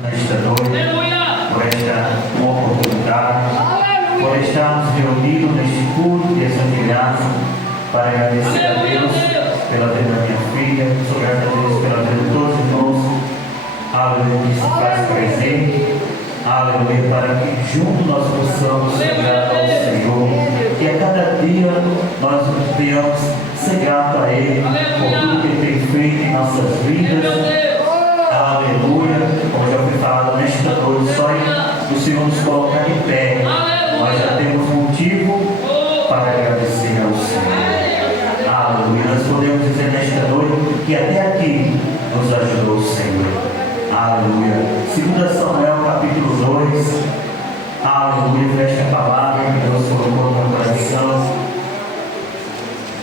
nesta noite, por esta oportunidade, por estarmos reunidos neste culto de ação de graça, para agradecer a Deus pela vida da minha filha, sou grato a Deus pela vida de todos os irmãos, aleluia, que se faz presente, aleluia, para que juntos nós possamos ser gratos ao Senhor, e a cada dia nós venhamos ser gratos a Ele, por tudo que Ele tem feito em nossas vidas. Aleluia, como já foi falado nesta noite, só o Senhor nos colocar de pé, nós já temos motivo para agradecer ao Senhor. Aleluia, nós podemos dizer nesta noite que até aqui nos ajudou o Senhor. Aleluia. 2 Samuel capítulo 2, aleluia, esta palavra que Deus colocou no meu coração.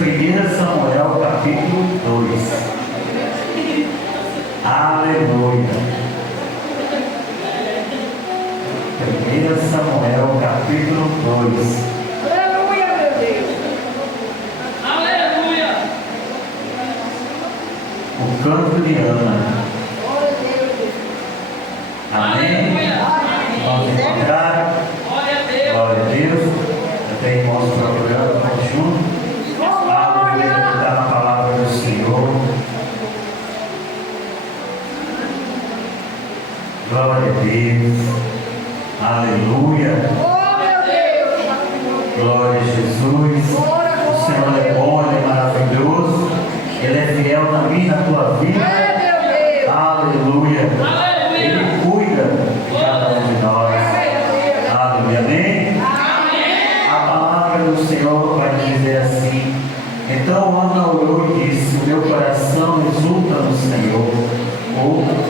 1 Samuel capítulo 2. Aleluia. 1 Samuel capítulo 2. Aleluia, meu Deus. Aleluia. O canto de Ana. Amém? Vamos encontrar. Glória a Deus. Até irmãos procurando, vamos juntos. Aleluia. Está na palavra do Senhor. Glória a Deus. Aleluia. Oh, meu Deus. Glória a Jesus. O Senhor é bom, Ele é maravilhoso. Ele é fiel na minha e na tua vida. Meu Deus. Aleluia. Ele cuida de cada um de nós. Aleluia. Amém? A palavra do Senhor vai dizer assim. Então Ana orou e disse: o meu coração exulta no Senhor. O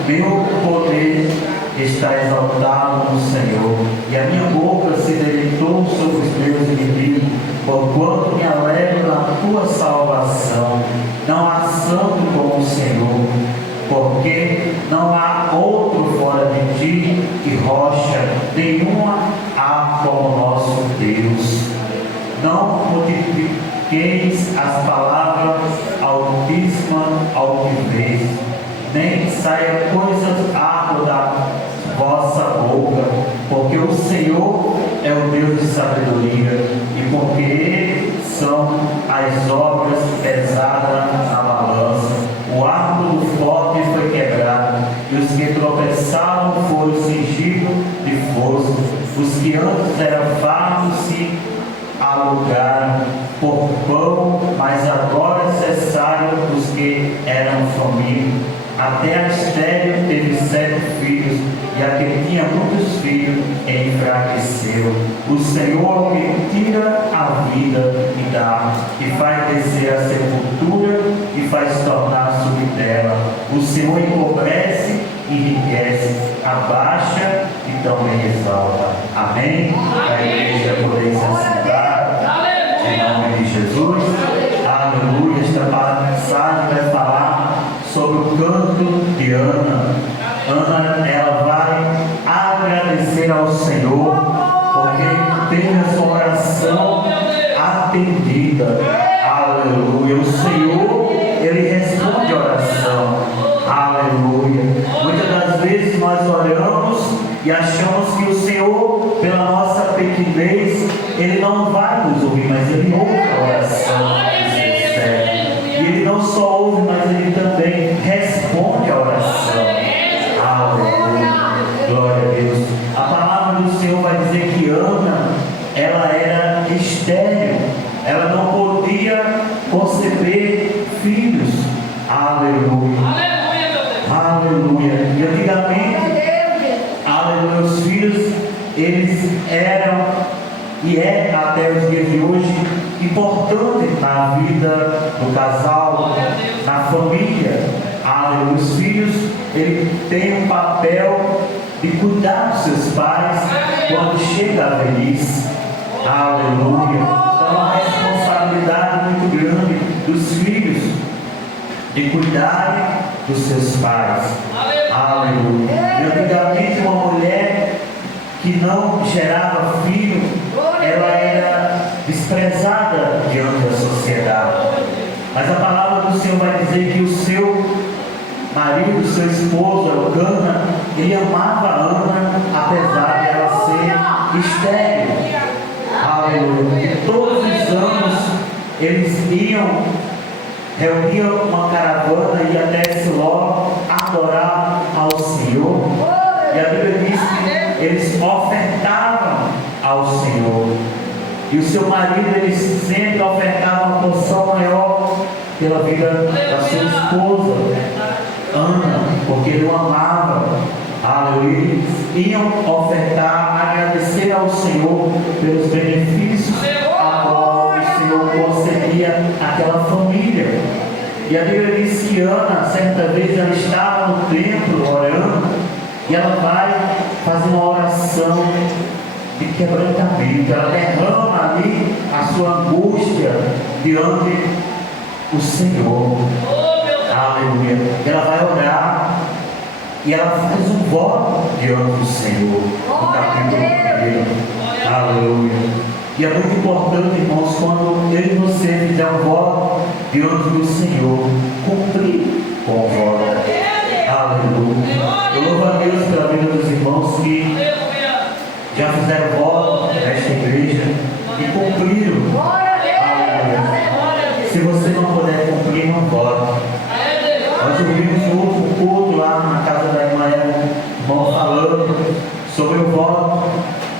meu poder está exaltado no Senhor, e a minha boca se deleitou sobre os meus inimigos, porquanto me alegro na tua salvação. Não há santo como o Senhor, porque não há outro fora de ti, e rocha nenhuma há como nosso Deus. Não multipliqueis as palavras altíssimas altivez, nem saia coisas árduas da vossa boca, porque o Senhor é o Deus de sabedoria, e porque Ele são as obras pesadas na balança. O arco do forte foi quebrado, e os que tropeçaram foram cingidos de força. Os que antes eram fartos se alugaram por pão, mas agora cessaram os que eram famintos. Até a estéril teve 7 filhos, e a que tinha muitos filhos enfraqueceu. O Senhor que tira a vida e dá, e faz descer a sepultura, e faz tornar subir dela. O Senhor empobrece e enriquece, abaixa e também exalta. Amém? A igreja poder se assentar, em nome de Jesus. Aleluia. Esta passagem vai falar sobre o canto de Ana. Ana, ela vai agradecer ao Senhor, porque teve a sua oração atendida. Aleluia. O Senhor, Ele responde a oração. Aleluia. Muitas das vezes nós oramos e achamos que o Senhor, pela nossa pequenez, Ele não vai nos ouvir, mas Ele ouve a oração. E Ele não só ouve, mas Ele também responde a oração. Aleluia. Glória a Deus. A palavra do Senhor vai dizer que Ana, ela era estéril. Ela não podia conceber filhos. Aleluia. Aleluia. E antigamente, aleluia, os filhos, eles eram e é até os dias de hoje importante na vida do casal, na família. Aleluia. Os filhos, eles têm um papel de cuidar dos seus pais quando chega a velhice. Aleluia. Então, uma responsabilidade muito grande dos filhos de cuidar dos seus pais. Aleluia. E antigamente, uma mulher que não gerava filho, ela era desprezada diante da sociedade. Mas a palavra do Senhor vai dizer que o seu marido, seu esposo, Elcana, ele amava Ana, apesar de ela ser estéril. Aleluia. E todos os anos eles reuniam uma caravana e ia até Siló adorar ao Senhor. E a Bíblia diz que eles ofertavam ao Senhor. E o seu marido, ele sempre ofertava uma porção maior pela vida da sua esposa, Ana, porque ele o amava. Aleluia. Eles iam ofertar, agradecer ao Senhor pelos benefícios a qual o Senhor concedia àquela família. E a Bíblia diz que Ana, certa vez, ela estava no templo orando, e ela vai fazer uma oração de quebrantamento. Ela derrama ali a sua angústia diante do Senhor. Aleluia. Ela vai orar e ela faz um voto diante do Senhor. No capítulo 1. Aleluia. E é muito importante, irmãos, quando eu e você fizer um voto diante do Senhor, cumprir com o voto. Aleluia. Eu louvo a Deus pela vida dos irmãos que já fizeram voto nesta igreja e cumpriram. Aleluia. Se você não puder cumprir, não vote. Nós ouvimos no último culto lá na casa da irmã Eva, o irmão falando sobre o voto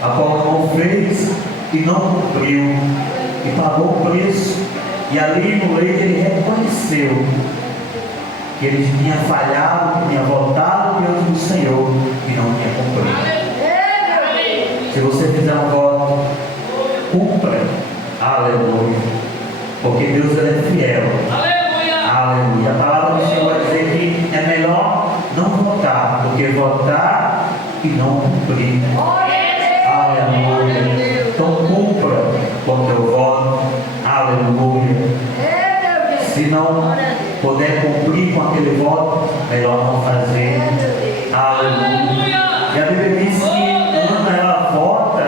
a qual o irmão fez e não cumpriu, e pagou o preço. E ali no leito ele reconheceu que ele tinha falhado, que tinha voltado diante do Senhor e não tinha cumprido. Se você fizer um voto, cumpra. Aleluia. Porque Deus ele é fiel. Aleluia. A palavra do Senhor vai dizer que é melhor não votar do que votar e não cumprir. Aleluia. Então cumpra com o teu voto. Aleluia. Se não puder cumprir com aquele voto, melhor não fazer. Aleluia. E a Bíblia diz que Ana ela vota,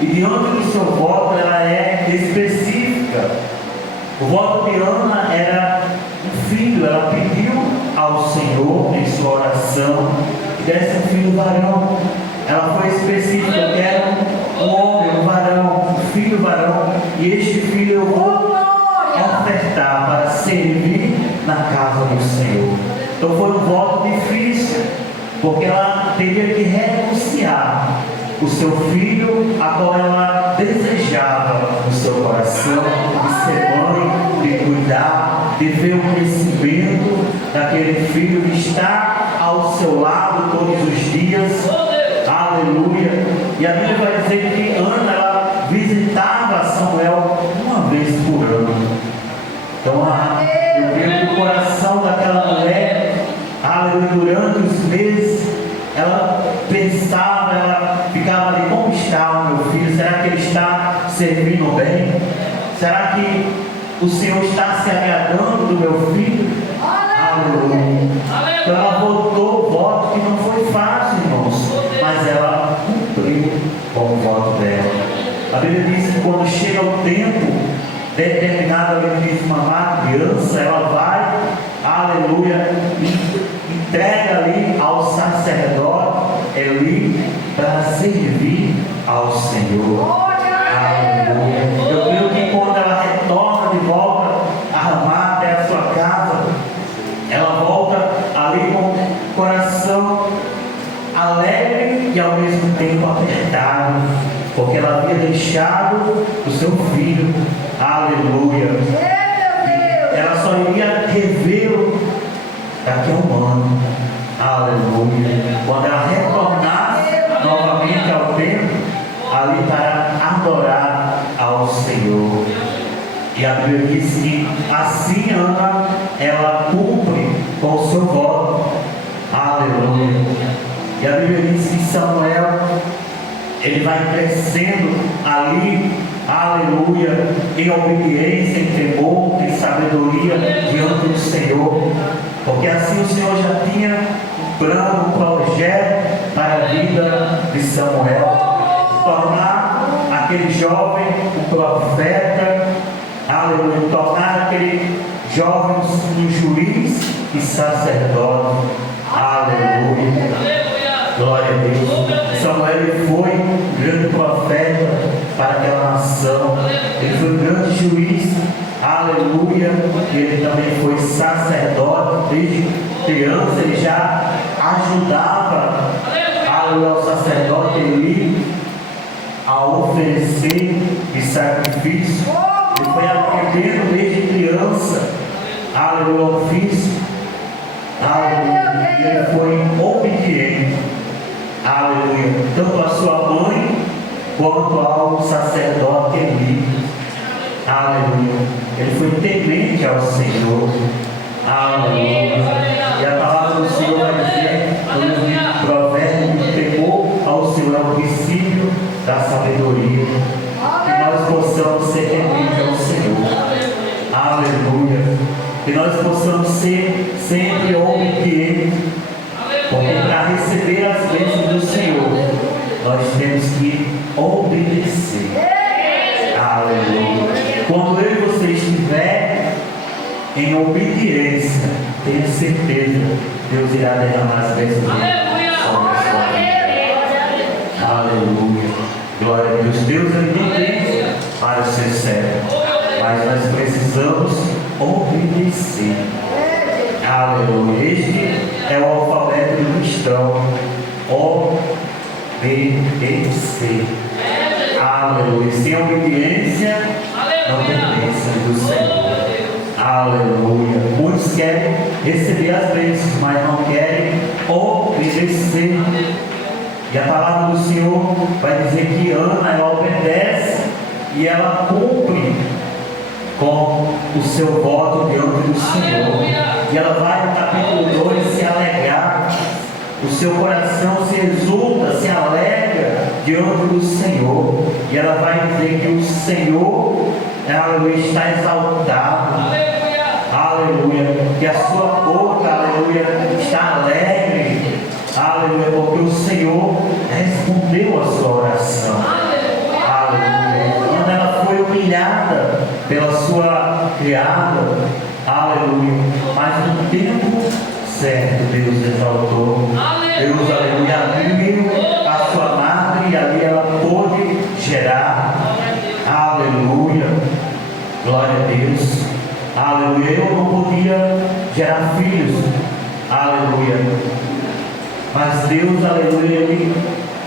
e diante do seu voto ela é específica. O voto de Ana era um filho. Ela pediu ao Senhor em sua oração que desse um filho varão. Ela foi específica: eu quero um homem, um varão, um filho varão, e este filho eu vou ofertar para servir na casa do Senhor. Então foi um voto difícil, porque ela teria que renunciar o seu filho, a qual ela desejava no seu coração, de ser mãe, de cuidar, de ver o crescimento daquele filho, de estar ao seu lado todos os dias. Aleluia. E a Bíblia vai dizer que Ana ela visitava Samuel uma vez por ano. Então eu creio que o coração daquela mulher, aleluia, durante os meses, ela pensava, ela ficava ali: como está o meu filho? Será que ele está servindo bem? Será que o Senhor está se agradando do meu filho? Aleluia. Então ela voltou o voto, que não foi fácil, irmãos, mas ela cumpriu com o voto dela. A Bíblia diz que quando chega o tempo determinado, a Bíblia diz: mamar criança, ela vai, aleluia, entrega ali ao sacerdote Eli para servir ao Senhor. Aleluia. Eu creio que quando ela retorna de volta a Ramá, até a sua casa, ela volta ali com o coração alegre e ao mesmo tempo apertado, porque ela havia deixado o seu filho. Aleluia. Ela só iria revê-lo daqui a um ano. Aleluia. Quando ela retornasse novamente ao templo, ali para adorar ao Senhor. E a Bíblia diz que assim Ana, ela cumpre com o seu voto. Aleluia. E a Bíblia diz que Samuel, ele vai crescendo ali, aleluia, em obediência, em temor, em sabedoria diante do Senhor. Porque assim o Senhor já tinha um plano, um projeto para a vida de Samuel. Tornar aquele jovem um profeta, aleluia, tornar aquele jovem um juiz e sacerdote. Aleluia. Glória a Deus. Samuel ele foi um grande profeta para aquela nação. Ele foi um grande juiz. Aleluia. E ele também foi sacerdote. Desde criança ele já ajudava, aleluia, o sacerdote Eli a oferecer de sacrifício. Ele foi aprendendo desde criança, aleluia, o ofício. Aleluia. E ele foi obediente, aleluia, tanto a sua mãe quanto ao sacerdote Eli. Aleluia. Ele foi temente ao Senhor. Aleluia. E a palavra do Senhor vai dizer no livro de Provérbios: o temor ao Senhor é o princípio da sabedoria. Que nós possamos ser tementes ao Senhor. Aleluia. Que nós possamos ser sempre obedientes. Porque para receber as bênçãos do Senhor, nós temos que obedecer. Aleluia. Quando eu e você estiver em obediência, tenha certeza, Deus irá derramar as bênçãos sobre a sua vida. Aleluia. Glória a Deus. Deus é independente para ser servo, mas nós precisamos obedecer. Aleluia. Este é o alfabeto do cristão. Obedecer. Aleluia. Sem obediência, não tem bênção do Senhor. Aleluia. Muitos querem receber as bênçãos, mas não querem obedecer. E a palavra do Senhor vai dizer que Ana, ela obedece e ela cumpre com o seu voto diante do Senhor. E ela vai no capítulo 2 se alegrar. O seu coração se exulta, se alegra diante do Senhor. E ela vai dizer que o Senhor, aleluia, está exaltado. Aleluia. Que a sua boca, aleluia, está alegre. Aleluia. Porque o Senhor respondeu a sua oração. Aleluia. Quando ela foi humilhada pela sua criada. Aleluia. Mas no tempo certo, Deus exaltou. Deus, aleluia, abriu a sua madre e ali ela pôde gerar. Aleluia. Glória a Deus. Aleluia. Eu não podia gerar filhos. Aleluia. Mas Deus, aleluia, Ele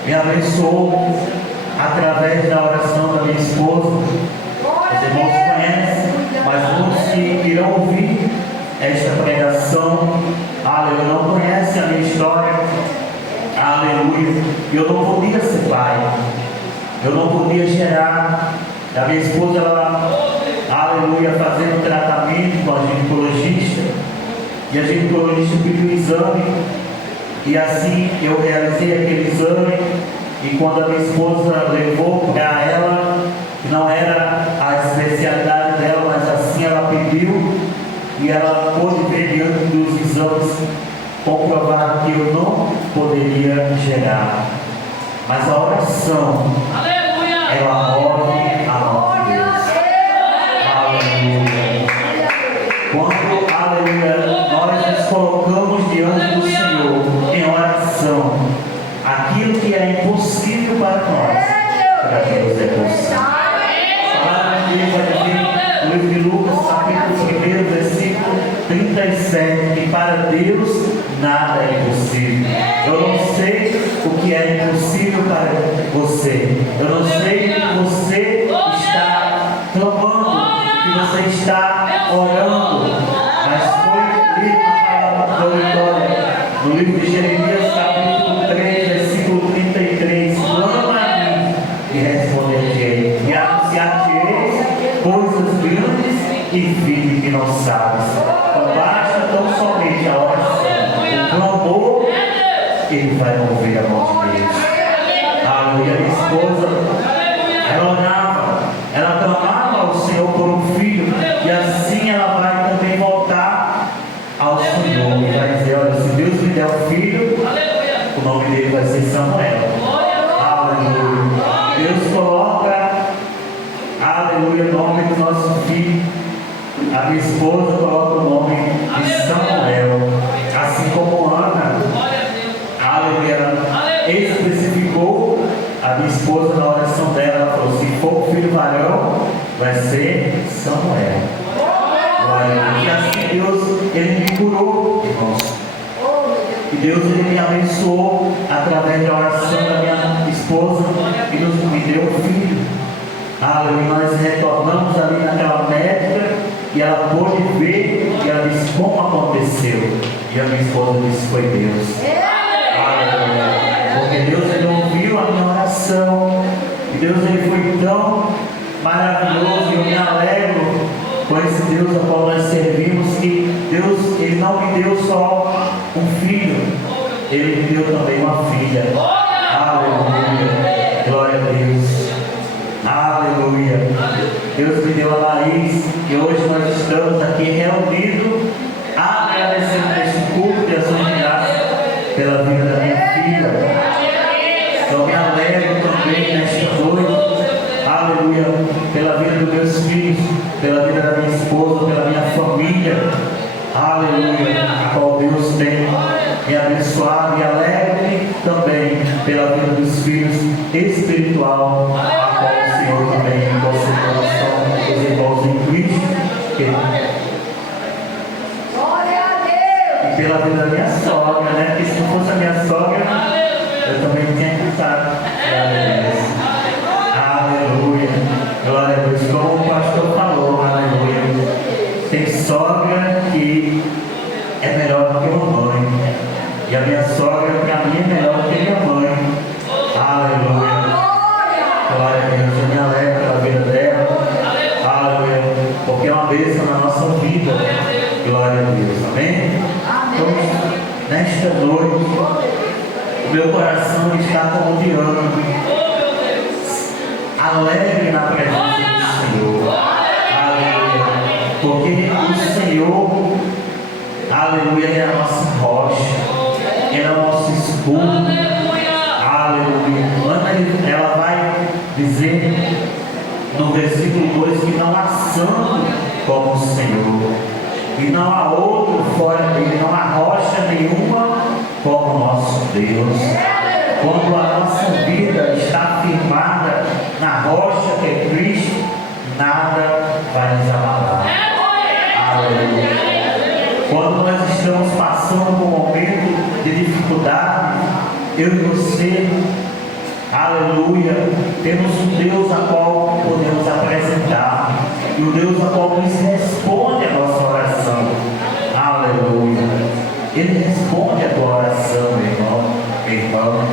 me abençoou através da oração da minha esposa. Os irmãos conhecem, mas muitos que irão ouvir esta pregação, aleluia, não conhecem a minha história. Aleluia. Eu não podia ser pai. Eu não podia gerar. A minha esposa, ela, aleluia, fazendo tratamento com a ginecologista. E a ginecologista pediu um exame. E assim eu realizei aquele exame. E quando a minha esposa levou para ela, não era a especialidade dela, mas assim ela pediu. E ela pôde ver diante dos exames, comprovar que eu não poderia gerar. Mas a oração, ela move a nossa Deus. Aleluia. Quando, aleluia, nós nos colocamos diante do Senhor em oração, aquilo que é impossível para nós, para Deus é possível. A palavra de Deus vai dizer no livro de Lucas, capítulo 1, versículo 37, que para Deus nada é impossível. Eu não sei o que é impossível para você. Eu não sei o que você está clamando, o que você está orando. Mas foi lido na palavra da vitória. No livro de Jeremias, capítulo 3, versículo 33. Clama a mim e responder-te-ei. E anunciar-te-ei coisas grandes e firmes que não sabes. Então basta tão somente a oração. O clamor, ele vai ouvir a voz de Deus. Aleluia. Minha esposa, ela orava, ela clamava ao Senhor por um filho. E assim ela vai também voltar ao Senhor. E vai dizer: olha, se Deus me der um filho, o nome dele vai ser Samuel. Aleluia. Deus coloca, aleluia, o nome do nosso filho. A minha esposa coloca o nome de Samuel. Assim como Ana, aleluia, vai ser Samuel. Glória a Deus. E assim Deus, Ele me curou, irmãos. E Deus, Ele me abençoou através da oração da minha esposa e me deu um filho. Aleluia. Nós retornamos ali naquela médica e ela pôde ver e ela disse como aconteceu. E a minha esposa disse foi Deus. Aleluia. Porque Deus, Ele ouviu a minha oração. E Deus, Ele foi tão maravilhoso. E eu me alegro com esse Deus a qual nós servimos, que Deus, Ele não me deu só um filho, Ele me deu também uma filha. Aleluia. Glória a Deus. Aleluia. Deus me deu a Laís, e hoje nós estamos aqui reunidos, agradecendo este culto de ação de graça pela vida da minha filha. Então me alegro também nesta noite, aleluia, pela vida dos meus filhos, pela vida da minha esposa, pela minha família, aleluia, a qual Deus tem me abençoado, e alegro também pela vida dos filhos espiritual, a qual o Senhor também me concedeu, são os irmãos em Cristo. E pela vida da minha sogra, né? Porque se não fosse a minha sogra, eu também tinha cansado. Aleluia. Glória a Deus. Como o pastor falou, aleluia. Tem sogra que é melhor do que uma mãe. E a minha sogra, para mim, é melhor do que minha mãe. Aleluia. Glória a Deus. Eu me alegro pela vida dela. Aleluia. Porque é uma bênção na nossa vida. Glória a Deus. Amém? Então, nesta noite, o meu coração está como de ano, alegre na presença do Senhor. Aleluia. Porque o Senhor, aleluia, é a nossa rocha, é o nosso escudo. Aleluia. Ela vai dizer no versículo 2 que não há santo como o Senhor. E não há outro fora dele, não há rocha nenhuma como o nosso Deus. Quando a nossa vida está firmada na rocha que é Cristo, nada vai nos abalar. Aleluia. Quando nós estamos passando por um momento de dificuldade, eu e você, aleluia, temos um Deus a qual podemos apresentar, e o Deus a qual nos responde a nossa oração. Aleluia. Ele responde a tua oração, meu irmão, minha irmã.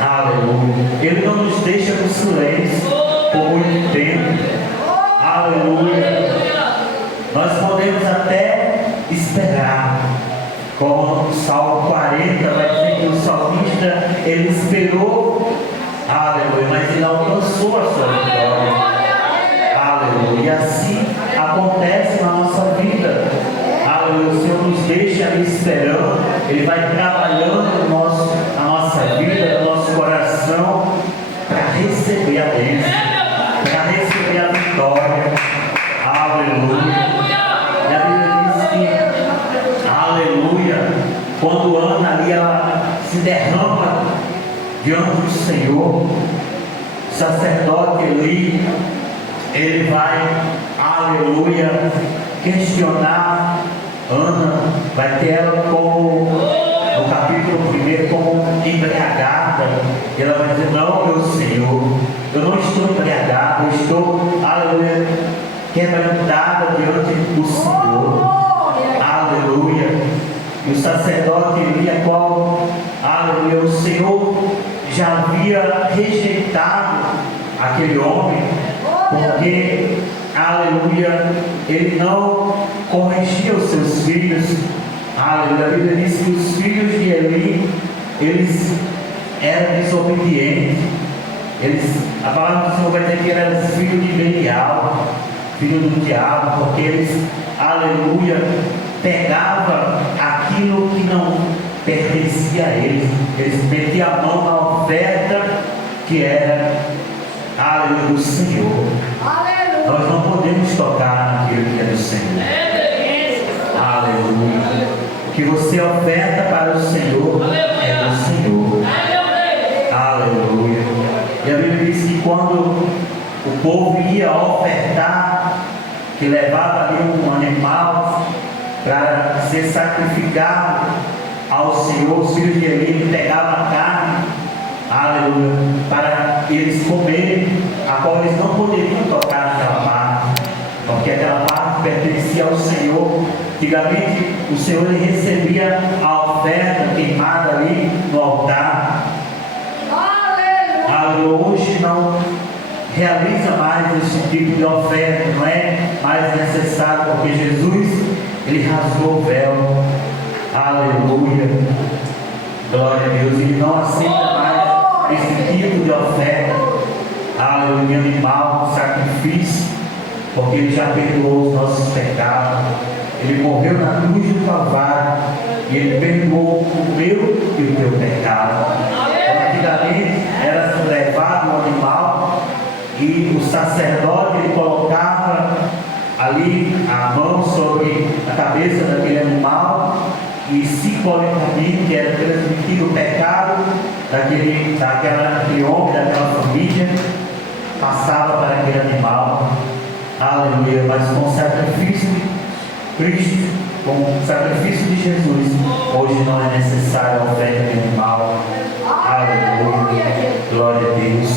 Aleluia. Ele não nos deixa no silêncio por muito tempo. Aleluia. Nós podemos até esperar, como no Salmo 40 vai dizer que o salmista, ele esperou, aleluia, mas ele alcançou a sua vitória. Aleluia. E assim acontece na nossa vida. Aleluia. O Senhor nos deixa ali esperando. Ele vai trabalhando na nossa vida, no nosso coração, para receber a bênção, para receber a vitória. Aleluia. E a Bíblia diz que, aleluia, quando Ana ali ela se derrama diante do Senhor, o sacerdote Eli, ele vai, aleluia, questionar Ana, vai ter ela como, no capítulo 1, como embriagada, e ela vai dizer, não, meu Senhor, eu não estou embriagada, eu estou, aleluia, quebrantada diante do Senhor. Aleluia. E o sacerdote Eli, a qual, aleluia, o Senhor já havia rejeitado aquele homem, porque, aleluia, ele não corrigia os seus filhos. Aleluia. A Bíblia diz que os filhos de Eli, eles eram desobedientes. A palavra do Senhor vai dizer que eram filhos de Belial, filho do diabo, porque eles, aleluia, pegavam aquilo que não pertencia a eles. Eles metiam a mão na oferta que era, aleluia, do Senhor. Aleluia. Nós não podemos tocar naquilo que é do Senhor. Aleluia. O que você oferta para o Senhor é do Senhor. Aleluia. E a Bíblia diz que quando o povo ia ofertar, que levava ali um animal para ser sacrificado ao Senhor. Os filhos de Eli pegavam a carne, aleluia, para eles comerem, a qual eles não poderiam tocar naquela parte, porque aquela parte pertencia ao Senhor. Antigamente o Senhor ele recebia a oferta queimada ali no altar. Aleluia. Hoje não realiza mais esse tipo de oferta, não é mais necessário, porque Jesus ele rasgou o véu. Aleluia. Glória a Deus. Ele não aceita mais esse tipo de oferta. Aleluia. De animal, sacrifício, porque ele já perdoou os nossos pecados. Ele morreu na cruz do Calvário e ele perdoou o meu e o teu pecado. Então, antigamente era levado um animal e o sacerdote ele colocava ali a mão sobre a cabeça daquele animal e simbolicamente era transmitido o pecado daquele homem, daquela família, passava para aquele animal. Aleluia. Mas com o sacrifício de Cristo, com o sacrifício de Jesus, hoje não é necessário a oferta de animal. Aleluia. Glória a Deus.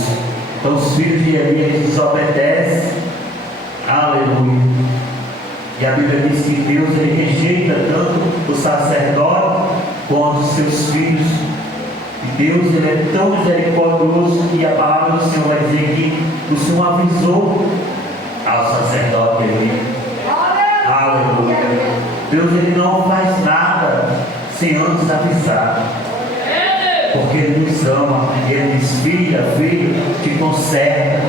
Então os filhos de Eli eles desobedecem. Aleluia. E a Bíblia diz que Deus ele rejeita tanto o sacerdote quanto os seus filhos. E Deus ele é tão misericordioso que a palavra do Senhor vai dizer que o Senhor avisou ao sacerdote Eli. Aleluia. Deus ele não faz nada sem antes avisar. Porque Ele nos ama. Ele diz: filha, filho, te conserta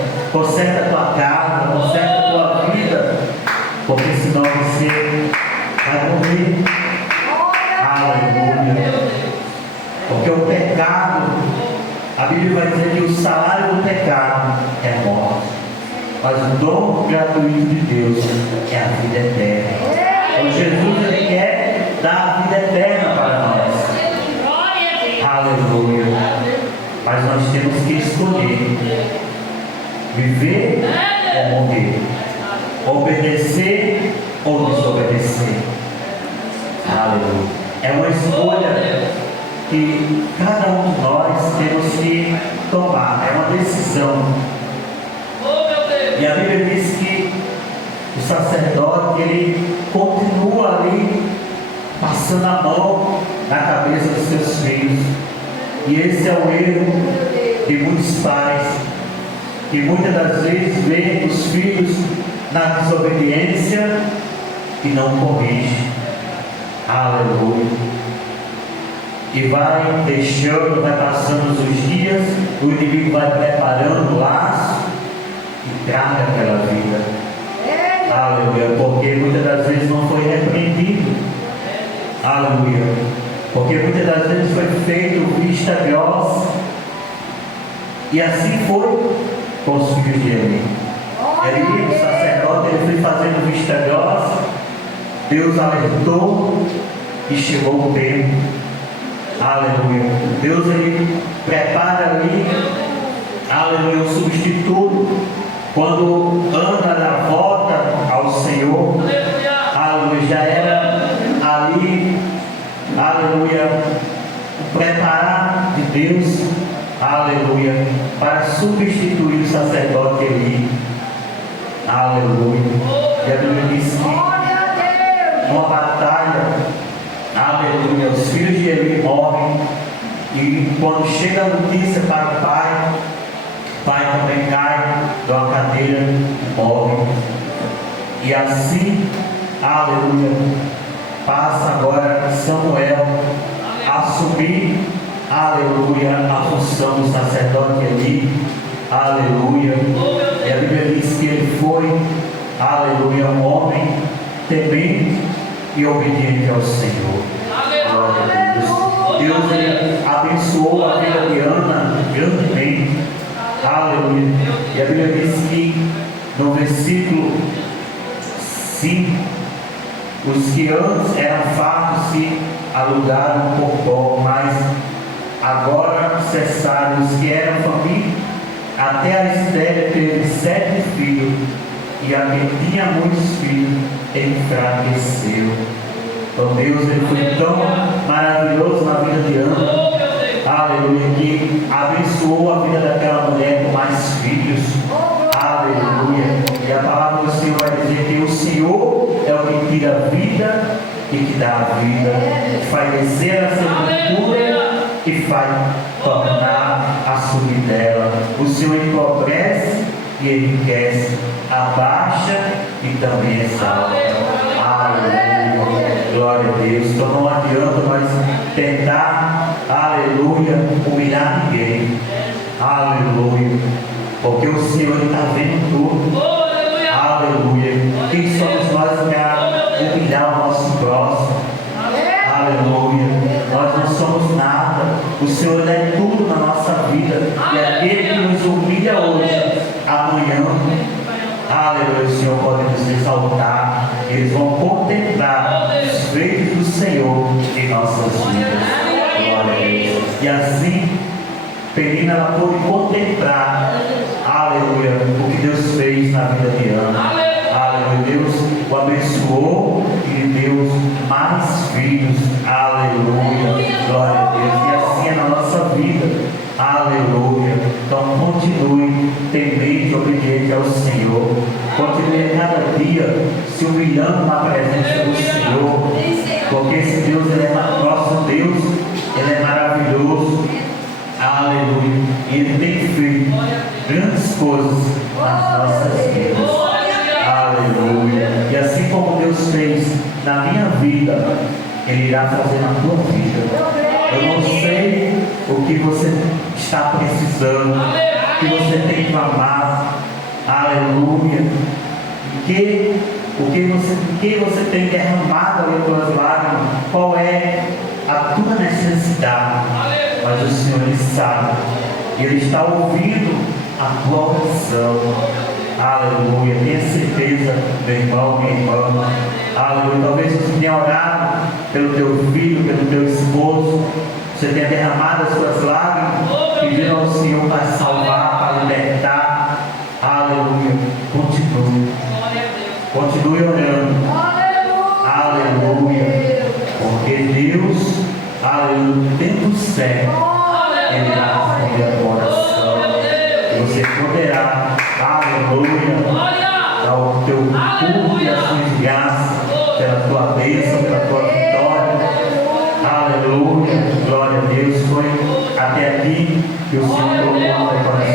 a tua casa, conserta a tua vida, porque senão você vai morrer. Aleluia. Porque o pecado, a Bíblia vai dizer que o salário do pecado é morte, mas o dom gratuito de Deus é a vida eterna. Então Jesus ele quer dar a vida eterna para nós. Aleluia. Mas nós temos que escolher viver ou morrer, obedecer ou desobedecer. Aleluia. É uma escolha que cada um de nós temos que tomar. É uma decisão. E a Bíblia diz que o sacerdote ele continua ali passando a mão na cabeça dos seus filhos. E esse é o erro de muitos pais, que muitas das vezes veem os filhos na desobediência e não corrigem. Aleluia. E vai deixando, vai passando os dias, o inimigo vai preparando o laço e traga aquela vida. Aleluia. Porque muitas das vezes não foi repreendido. Aleluia. Porque muitas das vezes foi feito vista grossa. E assim foi com os filhos de Eli. Eli, o sacerdote, ele foi fazendo vista grossa. Deus alertou e chegou o tempo. Aleluia. Deus ele prepara ali, aleluia, um substituto. Quando Ana volta ao Senhor, aleluia, já era ali, aleluia, o preparar de Deus, aleluia, para substituir o sacerdote Eli. Aleluia. E a Bíblia diz que numa batalha, aleluia, os filhos de Eli morrem. E quando chega a notícia para o pai também cai de uma cadeira e morre. E assim, aleluia, passa agora Samuel a assumir, aleluia, a função do sacerdote Eli. Aleluia. E a Bíblia diz que ele foi, aleluia, um homem temente e obediente ao Senhor. Glória a Deus. Deus ele abençoou a vida de Ana grandemente. Aleluia. E a Bíblia diz que no versículo 5, os que antes eram fartos se alugaram por pouco, mas agora cessaram. Os que eram família Até a Esther teve 7 filhos, e a que tinha muitos filhos enfraqueceu. Então Deus, ele foi tão maravilhoso na vida de Ana, aleluia, que abençoou a vida daquela mulher com mais filhos, aleluia. E a palavra do Senhor vai dizer que o Senhor é o que tira a vida e que dá a vida, que faz descer a sepultura e faz tornar a subir dela. O Senhor empobrece e enriquece, abaixa e também exalta. Aleluia, glória a Deus. Então não adianta nós tentar, aleluia, humilhar ninguém, aleluia, porque o Senhor está vendo tudo, aleluia. Quem somos nós para humilhar o nosso próximo? Aleluia. Nós não somos nada. O Senhor é tudo na nossa vida. E aquele que nos humilha hoje, amanhã, aleluia, o Senhor pode nos exaltar. Eles vão contemplar os feitos do Senhor em nossas vidas. Glória a Deus. E assim, Penina, ela pôde contemplar, aleluia, o que Deus fez na vida de Ana. Aleluia, Deus o abençoou e lhe deu mais filhos, aleluia, glória a Deus. E assim é na nossa vida, aleluia. Então continue temente e obediente ao Senhor, continue cada dia se humilhando na presença do Senhor, porque esse Deus, ele é nosso Deus, ele é maravilhoso, aleluia, e ele tem feito grandes coisas nas nossas vidas. Aleluia. E assim como Deus fez na minha vida, Ele irá fazer na tua vida. Eu não sei o que você está precisando, o que você tem que clamar. Aleluia. O que você tem derramado ali pelas lágrimas, qual é a tua necessidade. Mas o Senhor, Ele sabe. Ele está ouvindo a tua oração. Aleluia, tenha certeza, meu irmão, minha irmã. Aleluia, talvez você tenha orado pelo teu filho, pelo teu esposo. Você tenha derramado as suas lágrimas, pedindo ao Senhor para salvar, para libertar. Aleluia, continue orando. Aleluia, porque Deus, aleluia, no tempo certo, Ele irá responder a tua oração. E você poderá, aleluia, dar o teu culto e as suas graças pela tua bênção, pela tua vitória. Aleluia, glória a Deus. Foi até aqui que o Senhor colocou